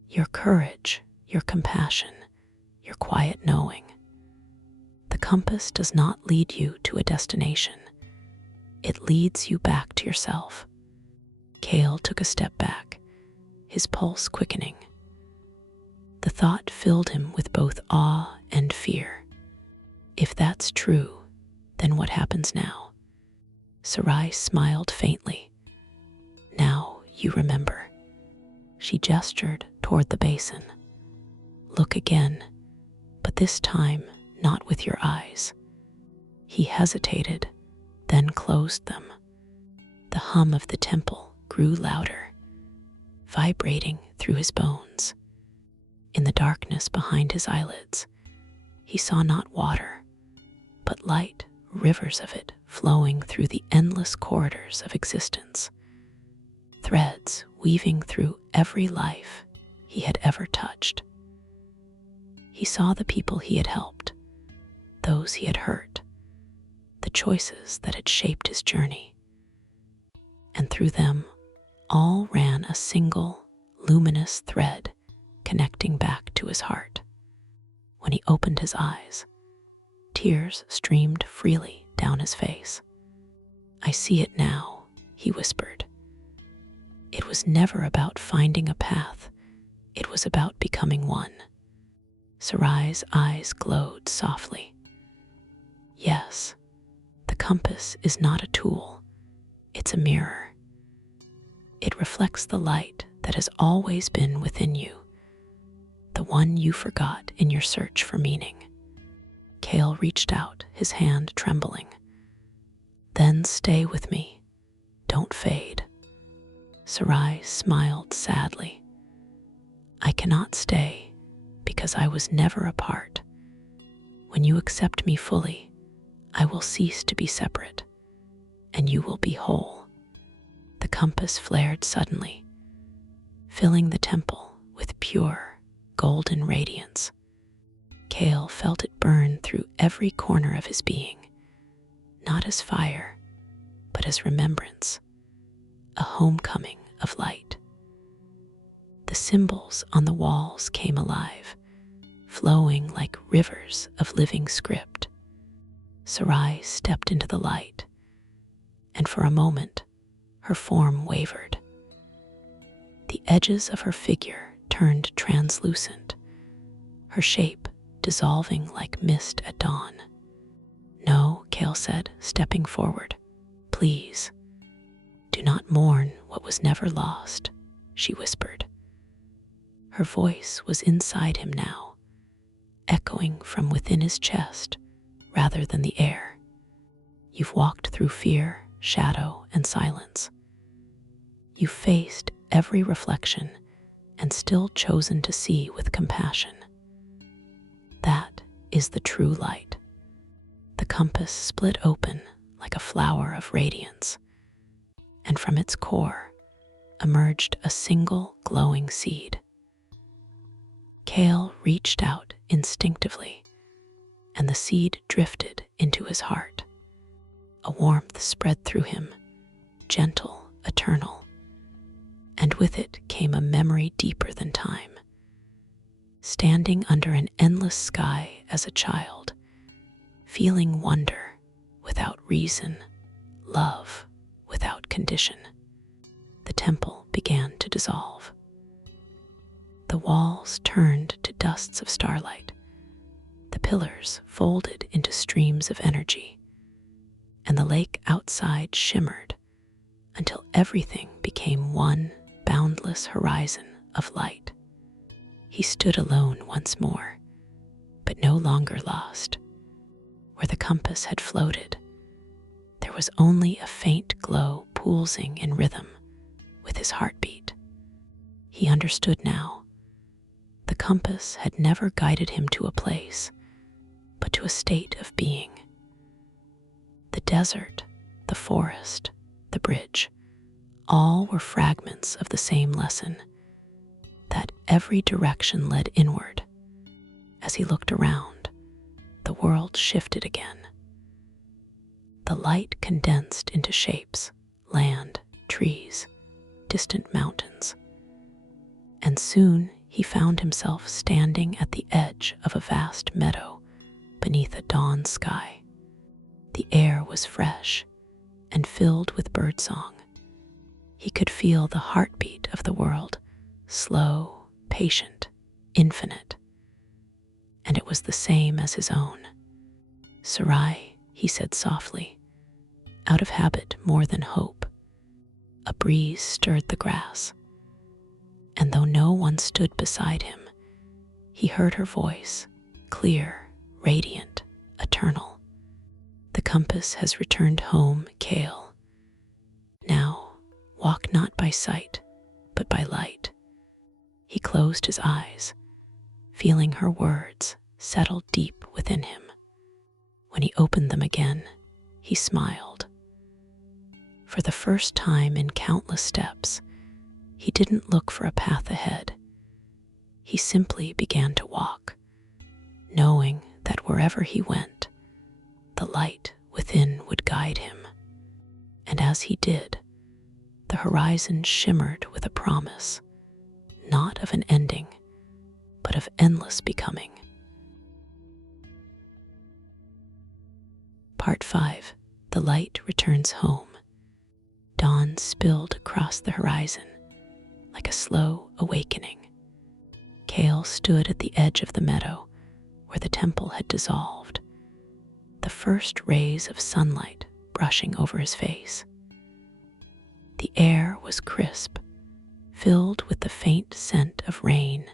Your courage, your compassion, your quiet knowing. The compass does not lead you to a destination. It leads you back to yourself. Kael took a step back, his pulse quickening. The thought filled him with both awe and fear. If that's true, then what happens now? Serai smiled faintly. Now you remember. She gestured toward the basin. Look again, but this time not with your eyes. He hesitated, then closed them. The hum of the temple grew louder, vibrating through his bones. In the darkness behind his eyelids, he saw not water, but light, rivers of it flowing through the endless corridors of existence, threads weaving through every life he had ever touched. He saw the people he had helped, those he had hurt, the choices that had shaped his journey, and through them all ran a single, luminous thread connecting back to his heart. When he opened his eyes, tears streamed freely down his face. I see it now, he whispered. It was never about finding a path. It was about becoming one. Serai's eyes glowed softly. Yes, the compass is not a tool. It's a mirror. It reflects the light that has always been within you, the one you forgot in your search for meaning. Kael reached out, his hand trembling. Then stay with me. Don't fade. Serai smiled sadly. I cannot stay because I was never apart. When you accept me fully, I will cease to be separate, and you will be whole. The compass flared suddenly, filling the temple with pure, golden radiance. Kael felt it burn through every corner of his being, not as fire, but as remembrance, a homecoming of light. The symbols on the walls came alive, flowing like rivers of living script. Serai stepped into the light, and for a moment, her form wavered. The edges of her figure turned translucent, her shape dissolving like mist at dawn. No, Kael said, stepping forward. Please, do not mourn what was never lost, she whispered. Her voice was inside him now, echoing from within his chest rather than the air. You've walked through fear, shadow, and silence. You faced every reflection and still chosen to see with compassion. That is the true light. The compass split open like a flower of radiance, and from its core emerged a single glowing seed. Kael reached out instinctively, and the seed drifted into his heart. A warmth spread through him, gentle, eternal, and with it came a memory deeper than time. Standing under an endless sky as a child, feeling wonder without reason, love without condition, the temple began to dissolve. The walls turned to dusts of starlight, the pillars folded into streams of energy, and the lake outside shimmered until everything became one boundless horizon of light. He stood alone once more, but no longer lost. Where the compass had floated, there was only a faint glow pulsing in rhythm with his heartbeat. He understood now. The compass had never guided him to a place, but to a state of being. The desert, the forest, the bridge, all were fragments of the same lesson, that every direction led inward. As he looked around, the world shifted again. The light condensed into shapes, land, trees, distant mountains. And soon he found himself standing at the edge of a vast meadow beneath a dawn sky. The air was fresh and filled with birdsong. He could feel the heartbeat of the world, slow, patient, infinite. And it was the same as his own. "Serai," he said softly, out of habit more than hope. A breeze stirred the grass, and though no one stood beside him, he heard her voice, clear, radiant, eternal. "The compass has returned home, Kael. Now, walk not by sight, but by light." He closed his eyes, feeling her words settle deep within him. When he opened them again, he smiled. For the first time in countless steps, he didn't look for a path ahead. He simply began to walk, knowing that wherever he went, the light within would guide him. And as he did, the horizon shimmered with a promise, not of an ending, but of endless becoming. Part 5. The light returns home. Dawn spilled across the horizon like a slow awakening. Kael stood at the edge of the meadow where the temple had dissolved, the first rays of sunlight brushing over his face. The air was crisp, filled with the faint scent of rain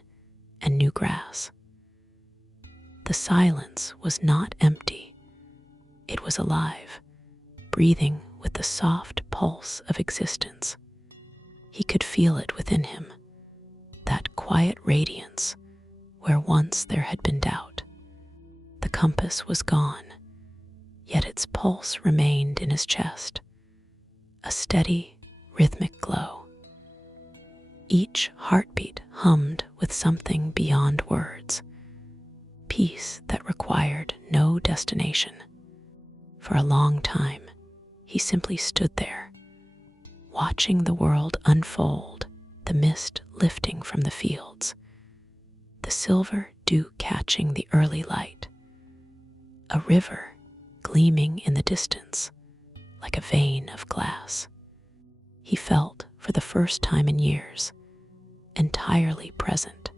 and new grass. The silence was not empty. It was alive, breathing with the soft pulse of existence. He could feel it within him, that quiet radiance where once there had been doubt. The compass was gone, yet its pulse remained in his chest, a steady, rhythmic glow. Each heartbeat hummed with something beyond words, peace that required no destination. For a long time, he simply stood there, watching the world unfold, the mist lifting from the fields, the silver dew catching the early light, a river gleaming in the distance like a vein of glass. He felt, for the first time in years, entirely present.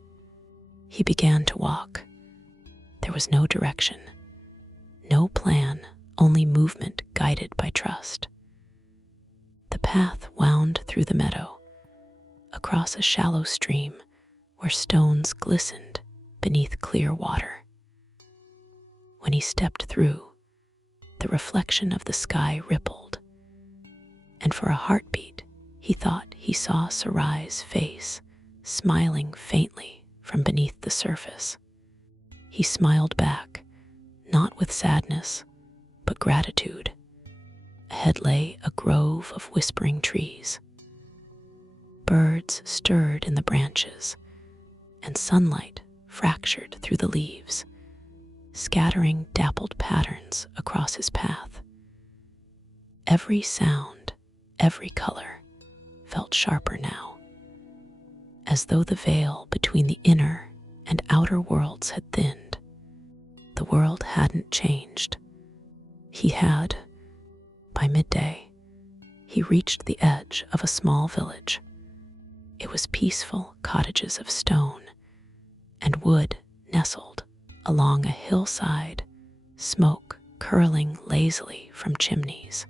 He began to walk. There was no direction, no plan, only movement guided by trust. The path wound through the meadow, across a shallow stream where stones glistened beneath clear water. When he stepped through, the reflection of the sky rippled, and for a heartbeat he thought he saw Serai's face smiling faintly from beneath the surface. He smiled back, not with sadness, but gratitude. Ahead lay a grove of whispering trees. Birds stirred in the branches, and sunlight fractured through the leaves, scattering dappled patterns across his path. Every sound, every color, felt sharper now, as though the veil between the inner and outer worlds had thinned. The world hadn't changed. He had. By midday, he reached the edge of a small village. It was peaceful cottages of stone and wood nestled along a hillside, smoke curling lazily from chimneys.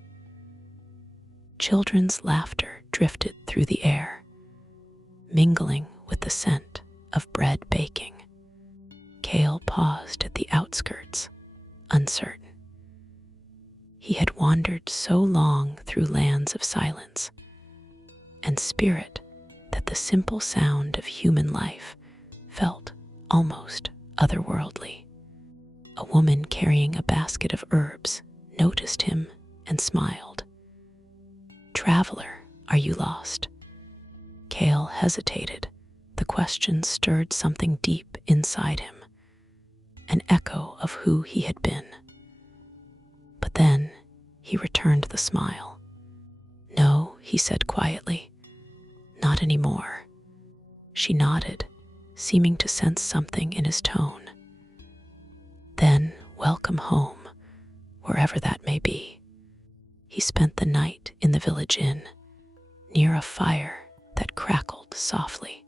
Children's laughter drifted through the air, mingling with the scent of bread baking. Kael paused at the outskirts, uncertain. He had wandered so long through lands of silence and spirit that the simple sound of human life felt almost otherworldly. A woman carrying a basket of herbs noticed him and smiled. "Traveler, are you lost?" Kael hesitated. The question stirred something deep inside him, an echo of who he had been. But then he returned the smile. "No," he said quietly, "not anymore." She nodded, seeming to sense something in his tone. "Then welcome home, wherever that may be." He spent the night in the village inn, near a fire that crackled softly.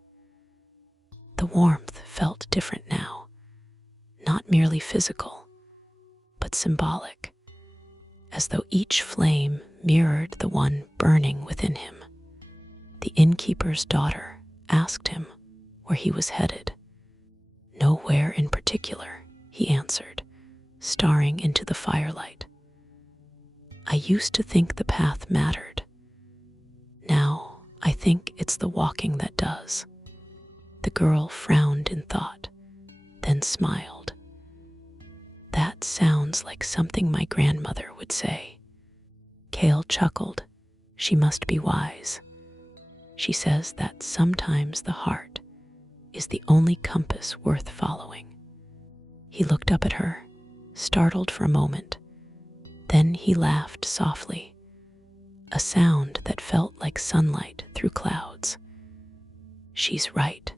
The warmth felt different now, not merely physical, but symbolic, as though each flame mirrored the one burning within him. The innkeeper's daughter asked him where he was headed. "Nowhere in particular," he answered, staring into the firelight. "I used to think the path mattered. Now I think it's the walking that does." The girl frowned in thought, then smiled. "That sounds like something my grandmother would say." Kael chuckled. "She must be wise. She says that sometimes the heart is the only compass worth following." He looked up at her, startled for a moment. Then he laughed softly, a sound that felt like sunlight through clouds. "She's right."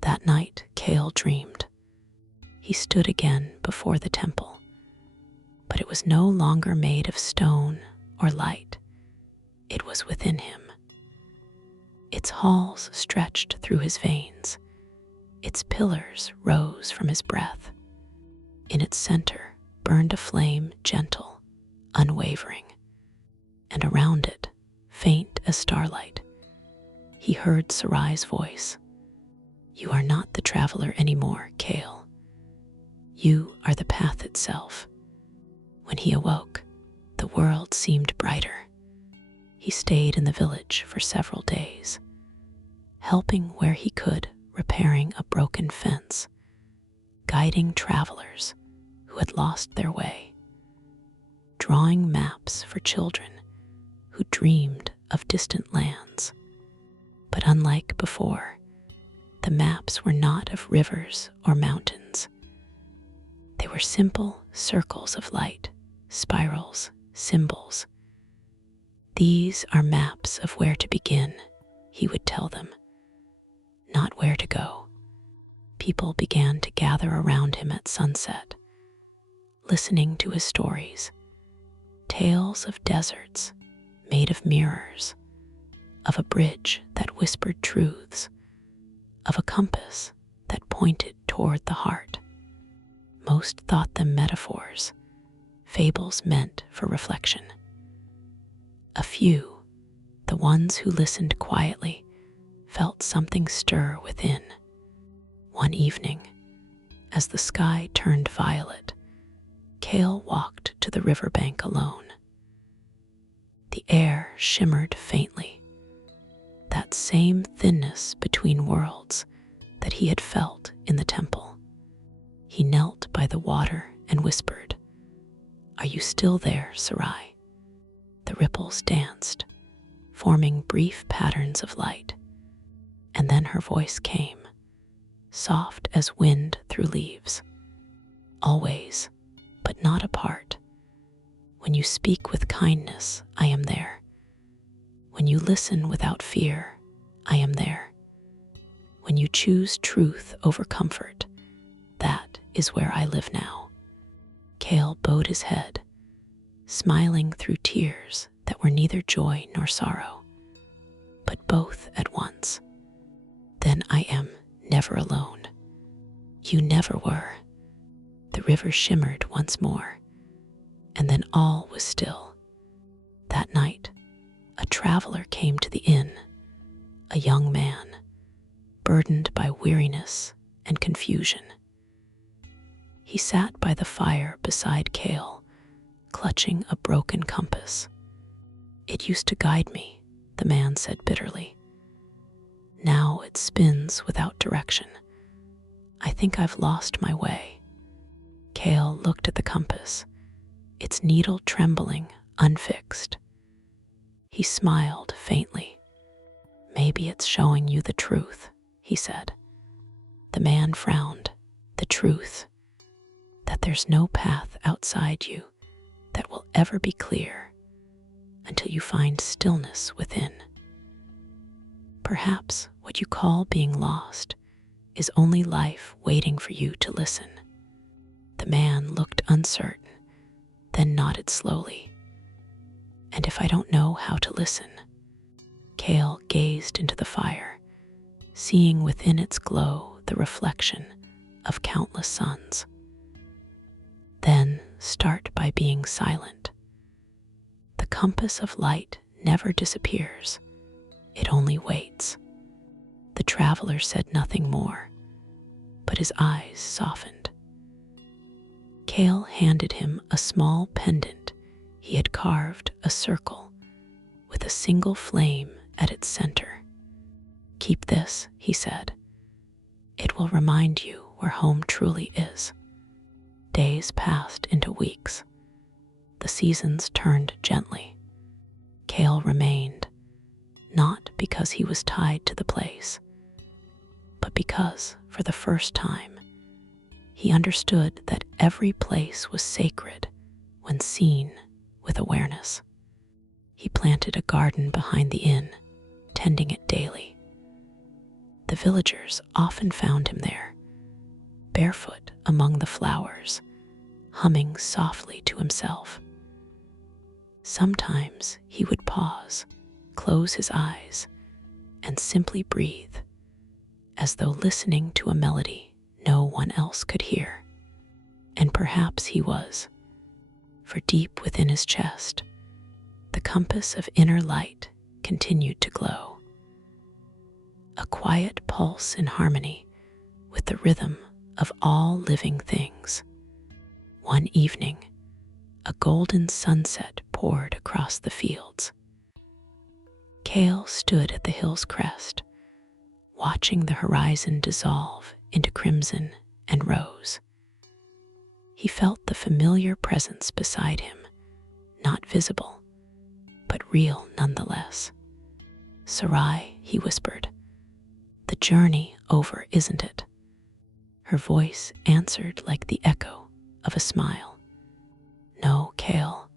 That night, Kael dreamed. He stood again before the temple, but it was no longer made of stone or light. It was within him. Its halls stretched through his veins. Its pillars rose from his breath. In its center burned a flame gentle, unwavering, and around it, faint as starlight, he heard Serai's voice. "You are not the traveler anymore, Kael. You are the path itself." When he awoke, the world seemed brighter. He stayed in the village for several days, helping where he could, repairing a broken fence, guiding travelers who had lost their way, drawing maps for children who dreamed of distant lands. But unlike before, the maps were not of rivers or mountains. They were simple circles of light, spirals, symbols. "These are maps of where to begin," he would tell them, "not where to go." People began to gather around him at sunset, listening to his stories, tales of deserts made of mirrors, of a bridge that whispered truths, of a compass that pointed toward the heart. Most thought them metaphors, fables meant for reflection. A few, the ones who listened quietly, felt something stir within. One evening, as the sky turned violet, Kael walked to the riverbank alone. The air shimmered faintly, that same thinness between worlds that he had felt in the temple. He knelt by the water and whispered, "Are you still there, Serai?" The ripples danced, forming brief patterns of light, and then her voice came, soft as wind through leaves. "Always, but not apart. When you speak with kindness, I am there. When you listen without fear, I am there. When you choose truth over comfort, that is where I live now." Kael bowed his head, smiling through tears that were neither joy nor sorrow, but both at once. "Then I am never alone." "You never were." The river shimmered once more, and then all was still. That night, a traveler came to the inn, a young man, burdened by weariness and confusion. He sat by the fire beside Kael, clutching a broken compass. "It used to guide me," the man said bitterly. "Now it spins without direction. I think I've lost my way." Kael looked at the compass, its needle trembling, unfixed. He smiled faintly. "Maybe it's showing you the truth," he said. The man frowned. "The truth? That there's no path outside you that will ever be clear until you find stillness within. Perhaps what you call being lost is only life waiting for you to listen." The man looked uncertain, then nodded slowly. "And if I don't know how to listen?" Kael gazed into the fire, seeing within its glow the reflection of countless suns. "Then start by being silent. The compass of light never disappears, it only waits." The traveler said nothing more, but his eyes softened. Kael handed him a small pendant. He had carved a circle with a single flame at its center. "Keep this," he said. "It will remind you where home truly is." Days passed into weeks. The seasons turned gently. Kael remained, not because he was tied to the place, but because, for the first time, he understood that every place was sacred when seen with awareness. He planted a garden behind the inn, tending it daily. The villagers often found him there, barefoot among the flowers, humming softly to himself. Sometimes he would pause, close his eyes, and simply breathe, as though listening to a melody no one else could hear. And perhaps he was, for deep within his chest, the compass of inner light continued to glow. A quiet pulse in harmony with the rhythm of all living things. One evening, a golden sunset poured across the fields. Kael stood at the hill's crest, watching the horizon dissolve into crimson and rose. He felt the familiar presence beside him, not visible, but real nonetheless. "Serai," he whispered, "the journey over, isn't it?" Her voice answered like the echo of a smile. "No, Kael,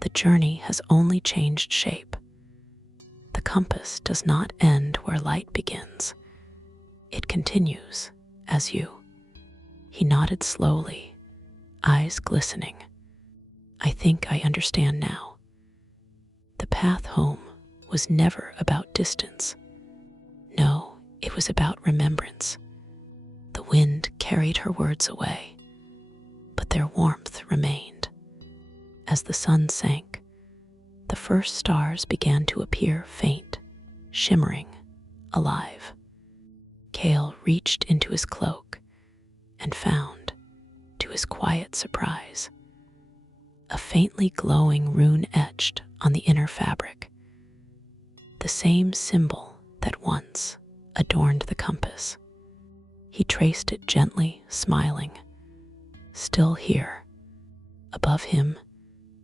the journey has only changed shape. The compass does not end where light begins. It continues as you." He nodded slowly, eyes glistening. "I think I understand now. The path home was never about distance. No, it was about remembrance." The wind carried her words away, but their warmth remained. As the sun sank, the first stars began to appear faint, shimmering, alive. Kael reached into his cloak and found, to his quiet surprise, a faintly glowing rune etched on the inner fabric, the same symbol that once adorned the compass. He traced it gently, smiling. Still here. Above him,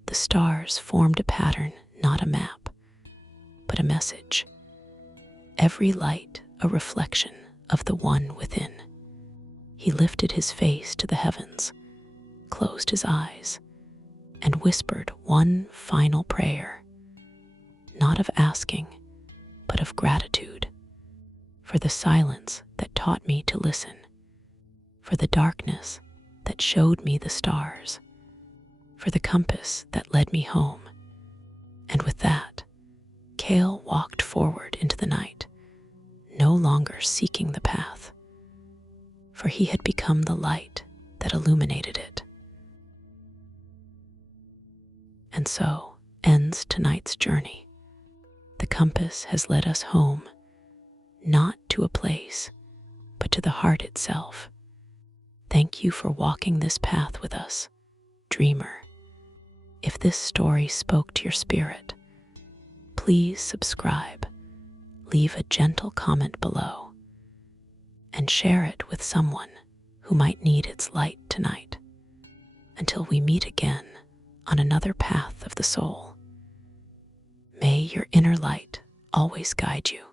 the stars formed a pattern, not a map, but a message. Every light a reflection of the one within. He lifted his face to the heavens, closed his eyes, and whispered one final prayer, not of asking, but of gratitude, for the silence that taught me to listen, for the darkness that showed me the stars, for the compass that led me home. And with that, Kael walked forward into the night, no longer seeking the path, for he had become the light that illuminated it. And so ends tonight's journey. The compass has led us home, not to a place, but to the heart itself. Thank you for walking this path with us, dreamer. If this story spoke to your spirit, please subscribe, leave a gentle comment below, and share it with someone who might need its light tonight. Until we meet again on another path of the soul, may your inner light always guide you.